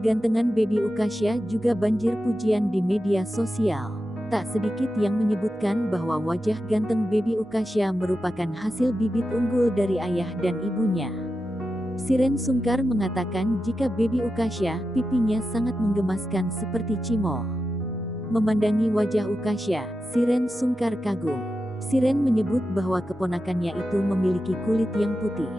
Gantengan Baby Ukasha juga banjir pujian di media sosial. Tak sedikit yang menyebutkan bahwa wajah ganteng Baby Ukasha merupakan hasil bibit unggul dari ayah dan ibunya. Shireen Sungkar mengatakan jika Baby Ukasha, pipinya sangat menggemaskan seperti cimol. Memandangi wajah Ukasha, Shireen Sungkar kagum. Shireen menyebut bahwa keponakannya itu memiliki kulit yang putih.